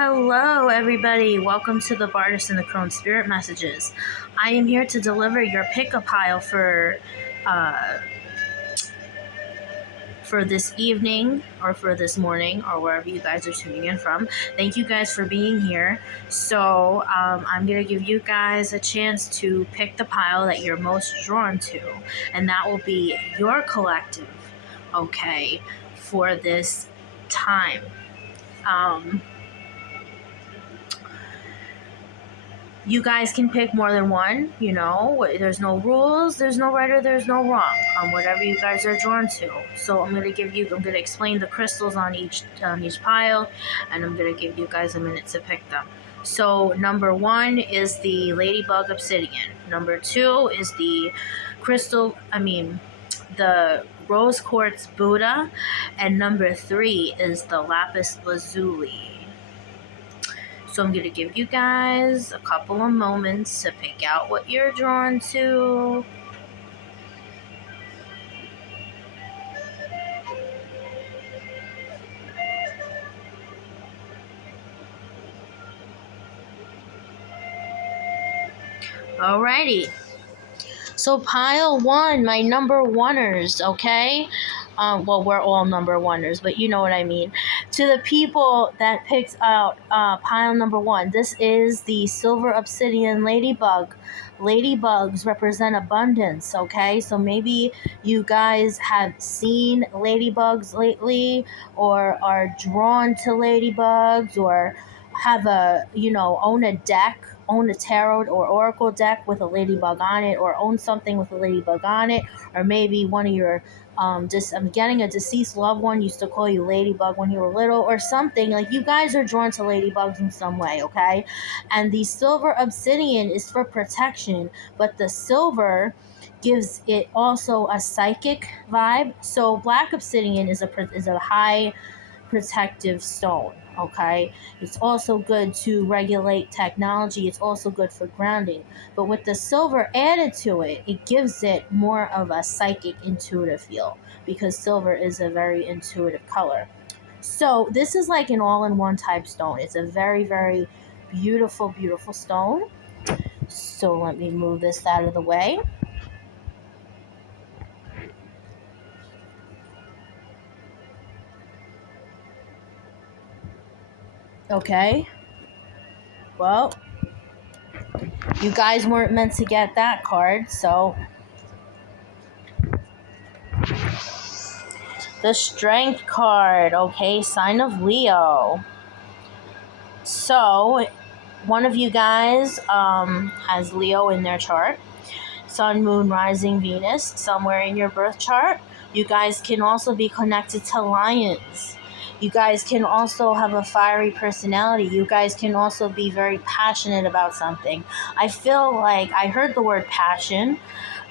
Hello, everybody. Welcome to the Bardis and the Crone Spirit Messages. I am here to deliver your pick-up pile uh, for this evening or for this morning or wherever you guys are tuning in from. Thank you guys for being here. So I'm going to give you guys a chance to pick the pile that you're most drawn to, and that will be your collective, okay, for this time. You guys can pick more than one, there's no rules, there's no right or there's no wrong, whatever you guys are drawn to. So I'm going to explain the crystals on each pile, and I'm going to give you guys a minute to pick them. So number 1 is the Ladybug Obsidian. Number 2 is the the Rose Quartz Buddha, and number 3 is the Lapis Lazuli. So I'm going to give you guys a couple of moments to pick out what you're drawn to. Alrighty. So pile 1, my number oneers, okay? Well, we're all number oneers, but you know what I mean. To the people that picked out pile number 1, this is the Silver Obsidian Ladybug. Ladybugs represent abundance, okay? So maybe you guys have seen ladybugs lately, or are drawn to ladybugs, or have own a tarot or oracle deck with a ladybug on it, or own something with a ladybug on it, or maybe one of your I'm getting a deceased loved one used to call you Ladybug when you were little, or something. Like, you guys are drawn to ladybugs in some way, okay? And the Silver Obsidian is for protection, but the silver gives it also a psychic vibe. So Black Obsidian is a high protective stone, okay? It's also good to regulate technology. It's also good for grounding. But with the silver added to it, it gives it more of a psychic, intuitive feel, because silver is a very intuitive color. So this is like an all-in-one type stone. It's a very, very beautiful, beautiful stone. So let me move this out of the way. Okay. Well, you guys weren't meant to get that card, so the Strength card, okay, sign of Leo. So one of you guys has Leo in their chart, Sun, Moon, Rising, Venus, somewhere in your birth chart. You guys can also be connected to lions. You guys can also have a fiery personality. You guys can also be very passionate about something. I feel like I heard the word passion.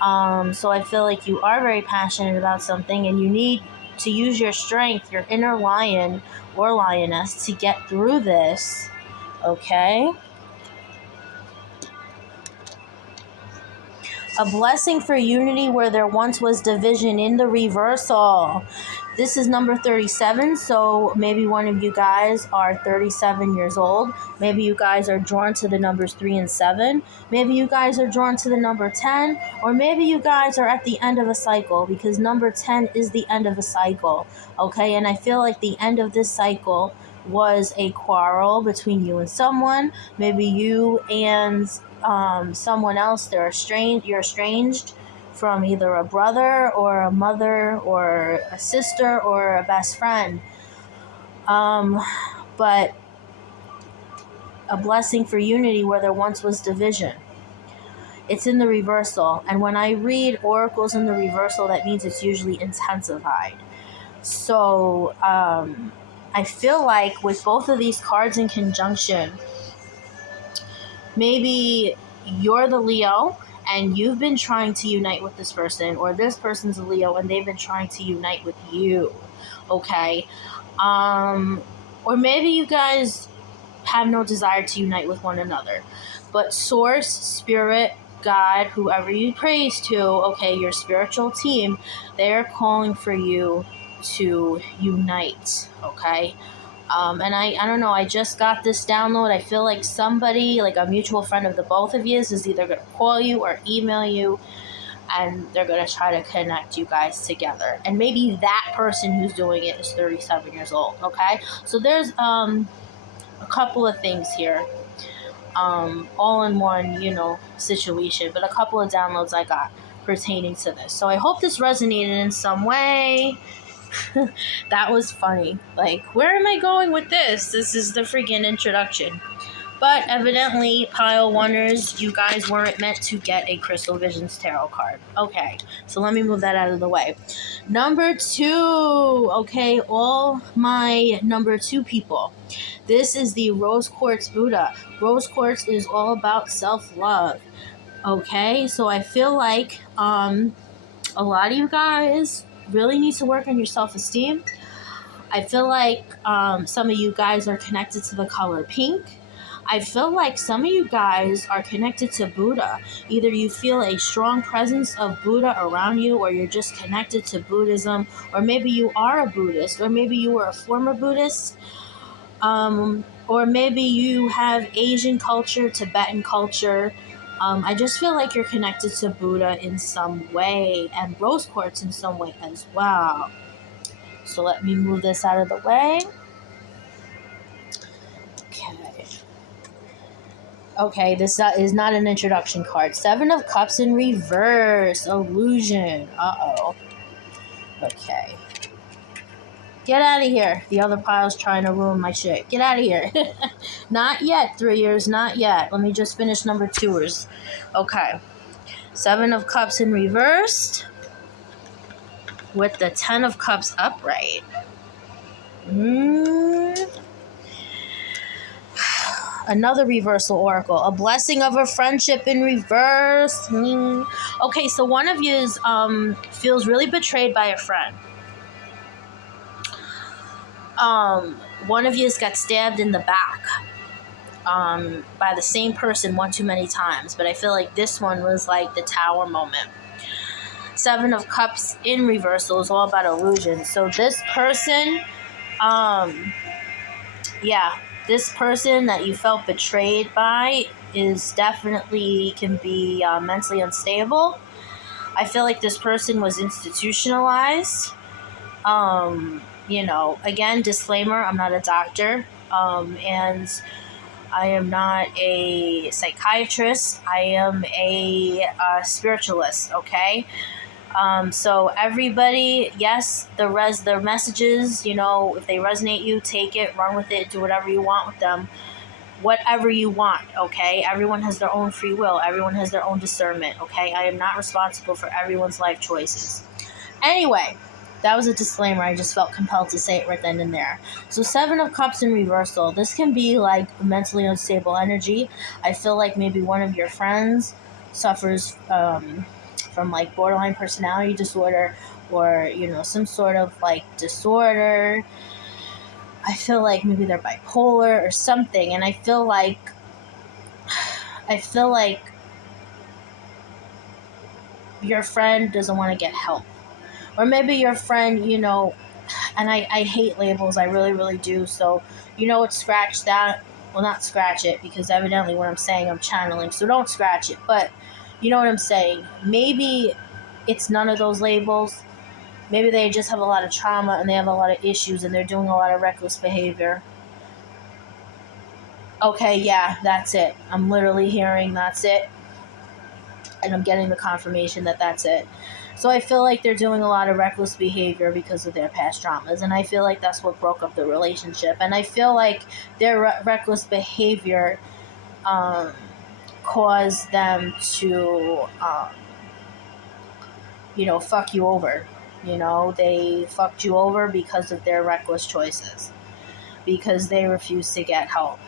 So I feel like you are very passionate about something, and you need to use your strength, your inner lion or lioness, to get through this, okay? A blessing for unity where there once was division in the reversal. This is number 37, so maybe one of you guys are 37 years old. Maybe you guys are drawn to the numbers 3 and 7. Maybe you guys are drawn to the number 10. Or maybe you guys are at the end of a cycle, because number 10 is the end of a cycle, okay? And I feel like the end of this cycle was a quarrel between you and someone. Maybe you and someone else, you're estranged from either a brother or a mother or a sister or a best friend. But a blessing for unity where there once was division. It's in the reversal. And when I read oracles in the reversal, that means it's usually intensified. So I feel like with both of these cards in conjunction, maybe you're the Leo and you've been trying to unite with this person, or this person's a Leo and they've been trying to unite with you, okay? Or maybe you guys have no desire to unite with one another, but Source, Spirit, God, whoever you praise to, okay, your spiritual team, they're calling for you to unite, okay? And I don't know, I just got this download. I feel like somebody, like a mutual friend of the both of you, is either going to call you or email you, and they're going to try to connect you guys together. And maybe that person who's doing it is 37 years old, okay? So there's a couple of things here, all in one, situation, but a couple of downloads I got pertaining to this. So I hope this resonated in some way. That was funny. Like, where am I going with this? This is the freaking introduction. But evidently, pile oneers, you guys weren't meant to get a Crystal Visions tarot card. Okay, so let me move that out of the way. Number 2. Okay, all my number 2 people. This is the Rose Quartz Buddha. Rose Quartz is all about self-love. Okay, so I feel like a lot of you guys really need to work on your self-esteem. I feel like some of you guys are connected to the color pink. I feel like some of you guys are connected to Buddha. Either you feel a strong presence of Buddha around you, or you're just connected to Buddhism, or maybe you are a Buddhist, or maybe you were a former Buddhist, or maybe you have Asian culture, Tibetan culture. I just feel like you're connected to Buddha in some way, and Rose Quartz in some way as well. So let me move this out of the way. Okay, this is not an introduction card. 7 of Cups in reverse. Illusion. Uh-oh. Okay. Get out of here. The other pile's trying to ruin my shit. Get out of here. Not yet, 3ers. Not yet. Let me just finish number 2ers. Okay. 7 of Cups in reversed. With the 10 of Cups upright. Another reversal oracle. A blessing of a friendship in reverse. Okay, so one of you feels really betrayed by a friend. One of you got stabbed in the back by the same person one too many times. But I feel like this one was like the Tower moment. 7 of Cups in reversal is all about illusion. So this person, this person that you felt betrayed by is definitely can be mentally unstable. I feel like this person was institutionalized. Again, disclaimer, I'm not a doctor, and I am not a psychiatrist. I am a spiritualist, okay? So everybody, yes, the messages, if they resonate you, take it, run with it, do whatever you want with them. Whatever you want, okay? Everyone has their own free will. Everyone has their own discernment, okay? I am not responsible for everyone's life choices. Anyway, that was a disclaimer. I just felt compelled to say it right then and there. So 7 of Cups in reversal. This can be like mentally unstable energy. I feel like maybe one of your friends suffers from like borderline personality disorder, or some sort of like disorder. I feel like maybe they're bipolar or something, and I feel like your friend doesn't want to get help. Or maybe your friend, and I hate labels, I really, really do. So, scratch that. Well, not scratch it, because evidently what I'm saying I'm channeling, so don't scratch it. But you know what I'm saying. Maybe it's none of those labels. Maybe they just have a lot of trauma and they have a lot of issues and they're doing a lot of reckless behavior. Okay, yeah, that's it. I'm literally hearing that's it. And I'm getting the confirmation that that's it. So I feel like they're doing a lot of reckless behavior because of their past traumas. And I feel like that's what broke up the relationship. And I feel like their reckless behavior caused them to, fuck you over. They fucked you over because of their reckless choices. Because they refused to get help.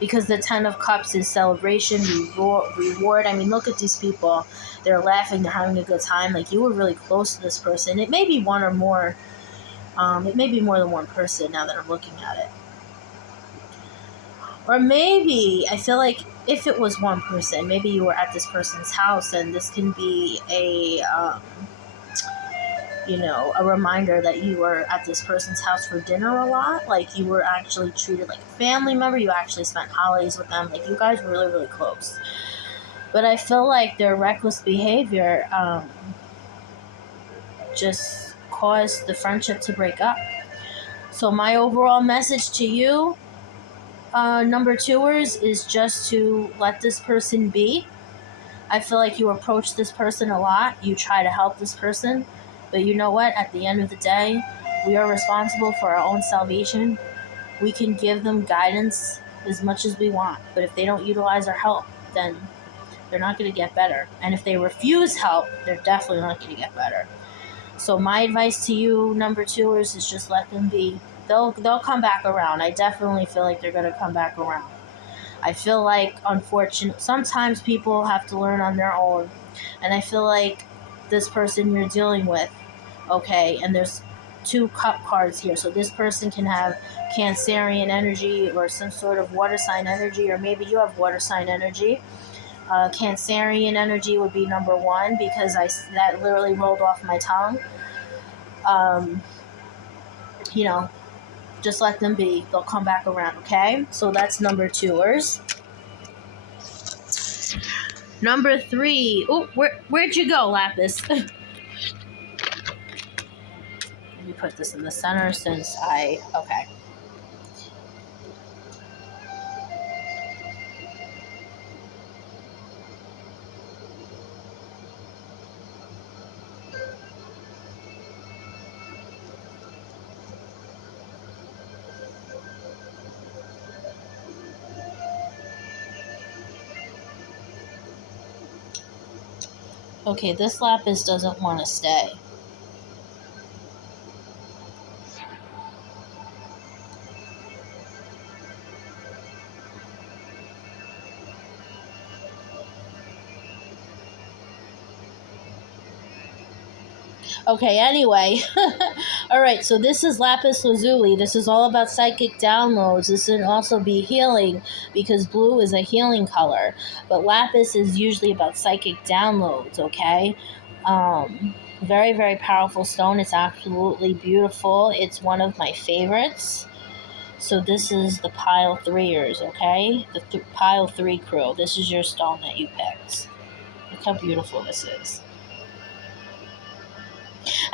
Because the 10 of Cups is celebration, reward. I mean, look at these people. They're laughing. They're having a good time. Like, you were really close to this person. It may be one or more. It may be more than one person now that I'm looking at it. Or maybe, I feel like if it was one person, maybe you were at this person's house, and this can be a reminder that you were at this person's house for dinner a lot. Like, you were actually treated like a family member. You actually spent holidays with them. Like, you guys were really, really close. But I feel like their reckless behavior just caused the friendship to break up. So my overall message to you, number twoers, is just to let this person be. I feel like you approach this person a lot. You try to help this person. But you know what? At the end of the day, we are responsible for our own salvation. We can give them guidance as much as we want. But if they don't utilize our help, then they're not going to get better. And if they refuse help, they're definitely not going to get better. So my advice to you, number twoers, is just let them be. They'll come back around. I definitely feel like they're going to come back around. I feel like, unfortunately, sometimes people have to learn on their own. And I feel like this person you're dealing with, okay, and there's 2 cup cards here. So this person can have Cancerian energy or some sort of water sign energy, or maybe you have water sign energy. Cancerian energy would be number 1 because that literally rolled off my tongue. Just let them be. They'll come back around, okay? So that's number twoers. Number 3. Oh, where'd you go, Lapis? Let me put this in the center since okay. Okay, this Lapis doesn't want to stay. Okay, anyway. Alright, so this is Lapis Lazuli. This is all about psychic downloads. This can also be healing because blue is a healing color. But Lapis is usually about psychic downloads, okay? Very, very powerful stone. It's absolutely beautiful. It's one of my favorites. So this is the pile 3ers, okay? The pile 3 crew. This is your stone that you picked. Look how beautiful this is.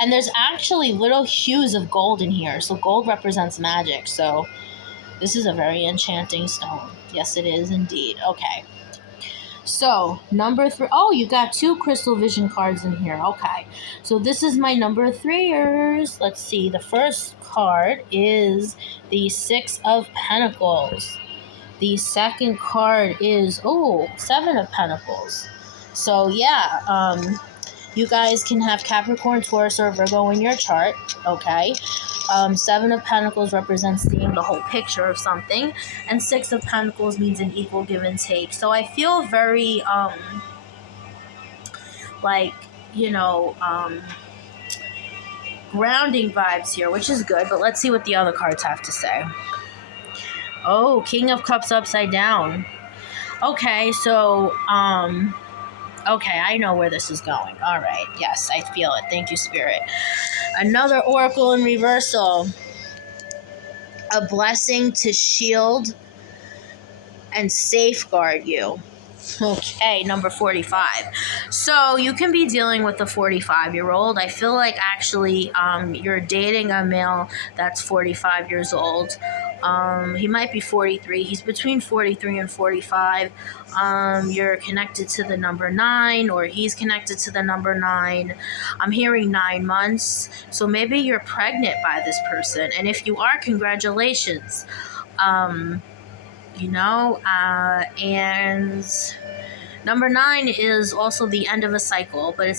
And there's actually little hues of gold in here. So gold represents magic. So this is a very enchanting stone. Yes, it is indeed. Okay. So, number 3. Oh, you got 2 Crystal Vision cards in here. Okay. So this is my number 3ers. Let's see. The first card is the 6 of Pentacles. The second card is, 7 of Pentacles. So, yeah, you guys can have Capricorn, Taurus, or Virgo in your chart, okay? 7 of Pentacles represents seeing the whole picture of something, and 6 of Pentacles means an equal give and take. So I feel very, grounding vibes here, which is good, but let's see what the other cards have to say. Oh, King of Cups upside down. Okay, so, okay, I know where this is going. All right. Yes, I feel it. Thank you, Spirit. Another Oracle in reversal. A blessing to shield and safeguard you. Okay, number 45. So you can be dealing with a 45-year-old. I feel like actually you're dating a male that's 45 years old. He might be 43. He's between 43 and 45. You're connected to the number 9, or he's connected to the number 9. I'm hearing 9 months. So maybe you're pregnant by this person. And if you are, congratulations. And number 9 is also the end of a cycle, but it's